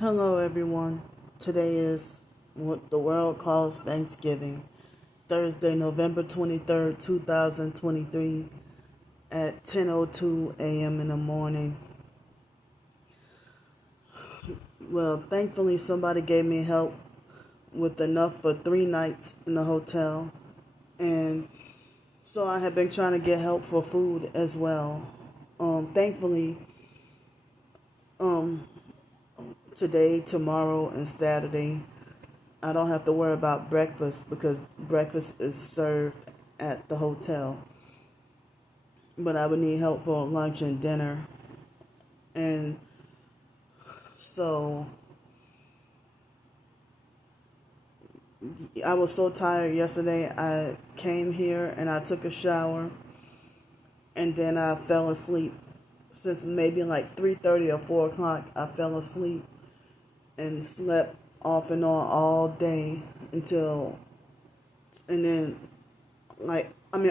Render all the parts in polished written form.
Hello, everyone. Today is what the world calls Thanksgiving, Thursday, November 23rd, 2023, at 10:02 a.m. in the morning. Well, thankfully, somebody gave me help with enough for 3 nights in the hotel, and so I have been trying to get help for food as well. Thankfully, um, today, tomorrow, and Saturday, I don't have to worry about breakfast because breakfast is served at the hotel. But I would need help for lunch and dinner. And so I was so tired yesterday. I came here and I took a shower and then I fell asleep. Since maybe like 3:30 or 4 o'clock, I fell asleep and slept off and on all day and then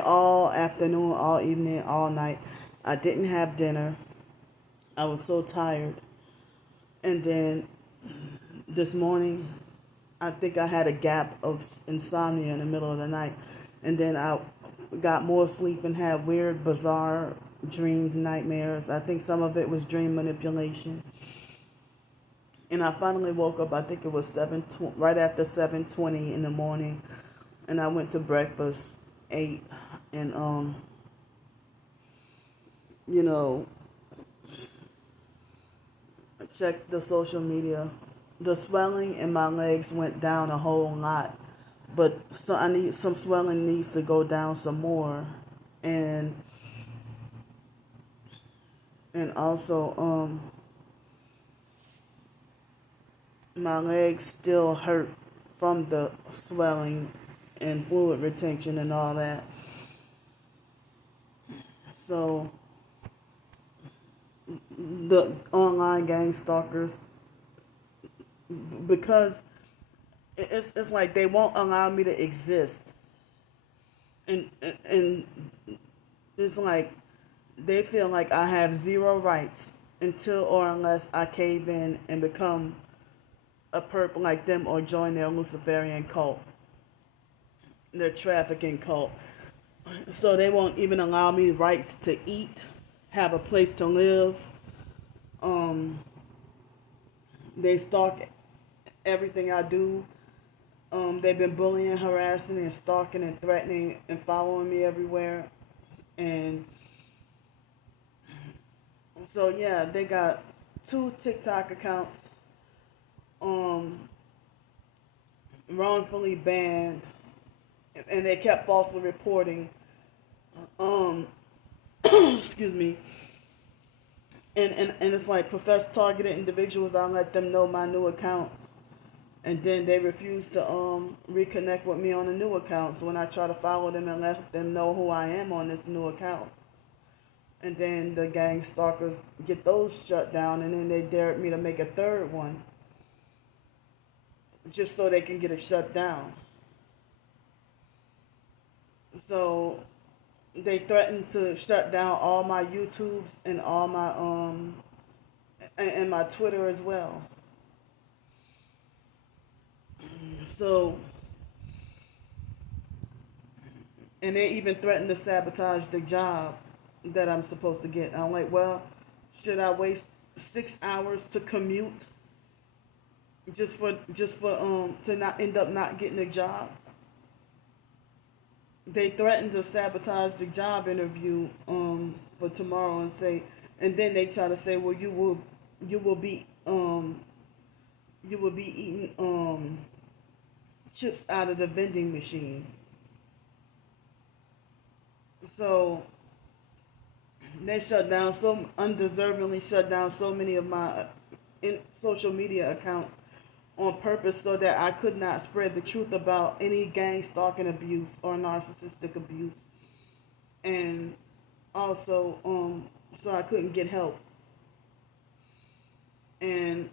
all afternoon, all evening, all night. I didn't have dinner. I was so tired. And then this morning, I think I had a gap of insomnia in the middle of the night. And then I got more sleep and had weird, bizarre dreams, nightmares. I think some of it was dream manipulation. And I finally woke up, I think it was right after 7:20 in the morning. And I went to breakfast, ate, and, you know, checked the social media. The swelling in my legs went down a whole lot, but some swelling needs to go down some more, and also my legs still hurt from the swelling and fluid retention and all that. So the online gang stalkers, because it's like they won't allow me to exist, and it's like they feel like I have zero rights until or unless I cave in and become a perp like them or join their Luciferian cult, their trafficking cult. So they won't even allow me rights to eat, have a place to live. They stalk everything I do. They've been bullying, harassing, and stalking and threatening and following me everywhere. And so yeah, they got 2 TikTok accounts wrongfully banned, and they kept falsely reporting. Excuse me. And it's like profess targeted individuals. I let them know my new accounts, and then they refuse to reconnect with me on the new accounts when I try to follow them and let them know who I am on this new account. And then the gang stalkers get those shut down, and then they dared me to make a third one just so they can get it shut down. So they threatened to shut down all my YouTubes and all my and my Twitter as well. So, and they even threatened to sabotage the job that I'm supposed to get. I'm like, well, should I waste 6 hours to commute just for to not end up not getting a job? They threatened to sabotage the job interview for tomorrow and then they try to say, well, you will be eating chips out of the vending machine. So they undeservingly shut down so many of my social media accounts on purpose so that I could not spread the truth about any gang stalking abuse or narcissistic abuse. And also, so I couldn't get help. And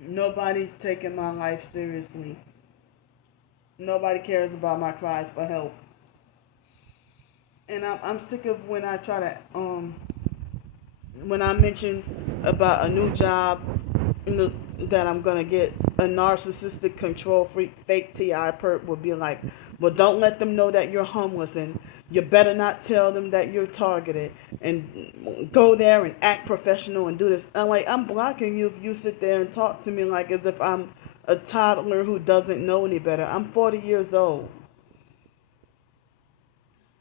nobody's taking my life seriously. Nobody cares about my cries for help. And I'm sick of when I mention about a new job that I'm gonna get a narcissistic control freak fake TI perp would be like, well, don't let them know that you're homeless, and you better not tell them that you're targeted, and go there and act professional and do this. I'm like, I'm blocking you if you sit there and talk to me like as if I'm a toddler who doesn't know any better. I'm 40 years old.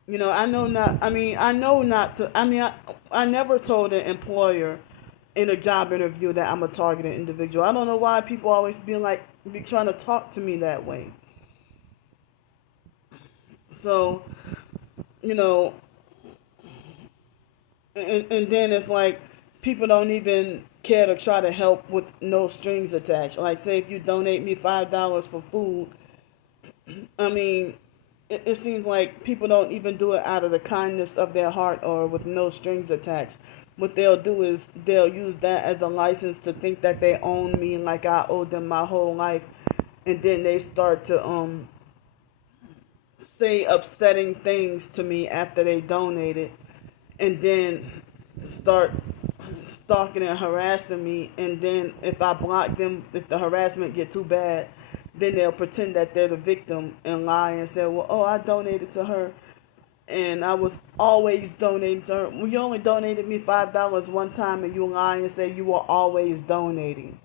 I know not. I know not to. I never told an employer in a job interview that I'm a targeted individual. I don't know why people always be trying to talk to me that way. So, you know, and then it's like people don't even care to try to help with no strings attached. Like, say if you donate me $5 for food, I mean, it seems like people don't even do it out of the kindness of their heart or with no strings attached. What they'll do is they'll use that as a license to think that they own me and like I owe them my whole life, and then they start to say upsetting things to me after they donated, and then start stalking and harassing me. And then if I block them, if the harassment get too bad, then they'll pretend that they're the victim and lie and say, well, oh, I donated to her and I was always donating to her. Well, you only donated me $5 one time, and you lie and say you were always donating.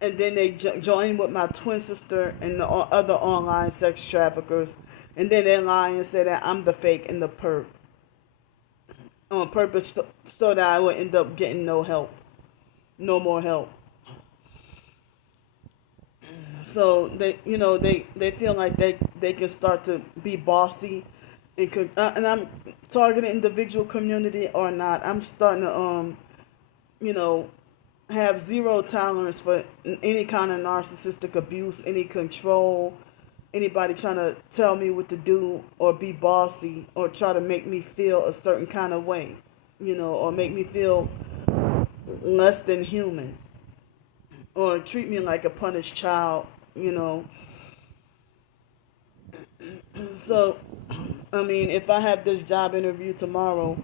And then they join with my twin sister and the other online sex traffickers, and then they lie and say that I'm the fake and the perp on purpose, so that I would end up getting no help, no more help. So they feel like they can start to be bossy, and I'm targeting individual community or not. I'm starting to you know have zero tolerance for any kind of narcissistic abuse, any control, anybody trying to tell me what to do or be bossy or try to make me feel a certain kind of way, or make me feel less than human or treat me like a punished child. So, if I have this job interview tomorrow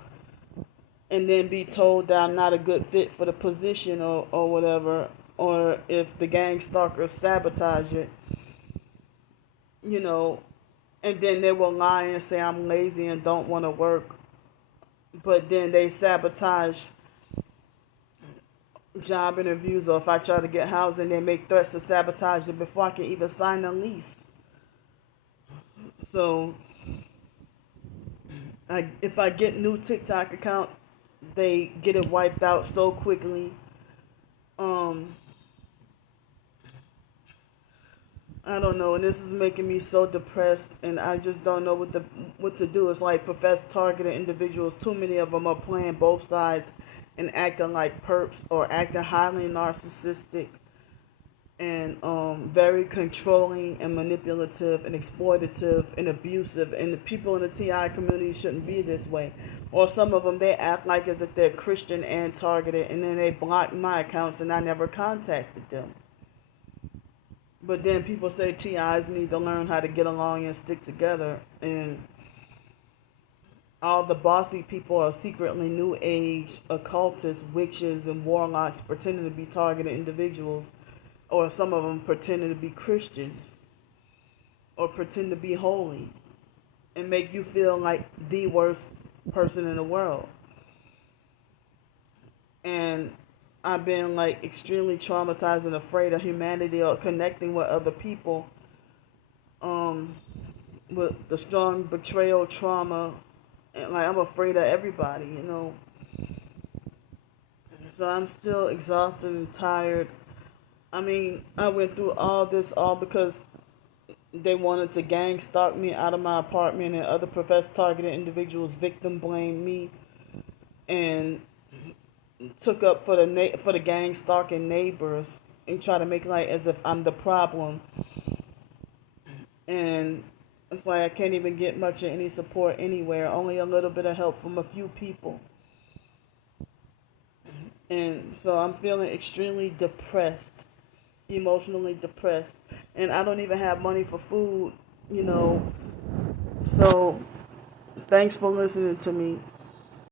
and then be told that I'm not a good fit for the position or whatever, or if the gang stalkers sabotage it, and then they will lie and say I'm lazy and don't want to work, but then they sabotage job interviews, or if I try to get housing, they make threats to sabotage it before I can even sign a lease. So, if I get new TikTok account, they get it wiped out so quickly. I don't know, and this is making me so depressed, and I just don't know what to do. It's like professed targeted individuals. Too many of them are playing both sides and acting like perps or acting highly narcissistic and very controlling and manipulative and exploitative and abusive. And the people in the TI community shouldn't be this way. Or some of them, they act like as if they're Christian and targeted, and then they block my accounts and I never contacted them. But then people say TIs need to learn how to get along and stick together, and all the bossy people are secretly new age occultists, witches, and warlocks pretending to be targeted individuals, or some of them pretending to be Christian or pretend to be holy and make you feel like the worst person in the world. And I've been like extremely traumatized and afraid of humanity or connecting with other people with the strong betrayal trauma, and like I'm afraid of everybody. So I'm still exhausted and tired. I went through all this all because they wanted to gang stalk me out of my apartment, and other professed targeted individuals victim blamed me and took up for the gang stalking neighbors and try to make it like as if I'm the problem. And it's like I can't even get much of any support anywhere, only a little bit of help from a few people. And so I'm feeling extremely depressed, emotionally depressed, and I don't even have money for food. So thanks for listening to me.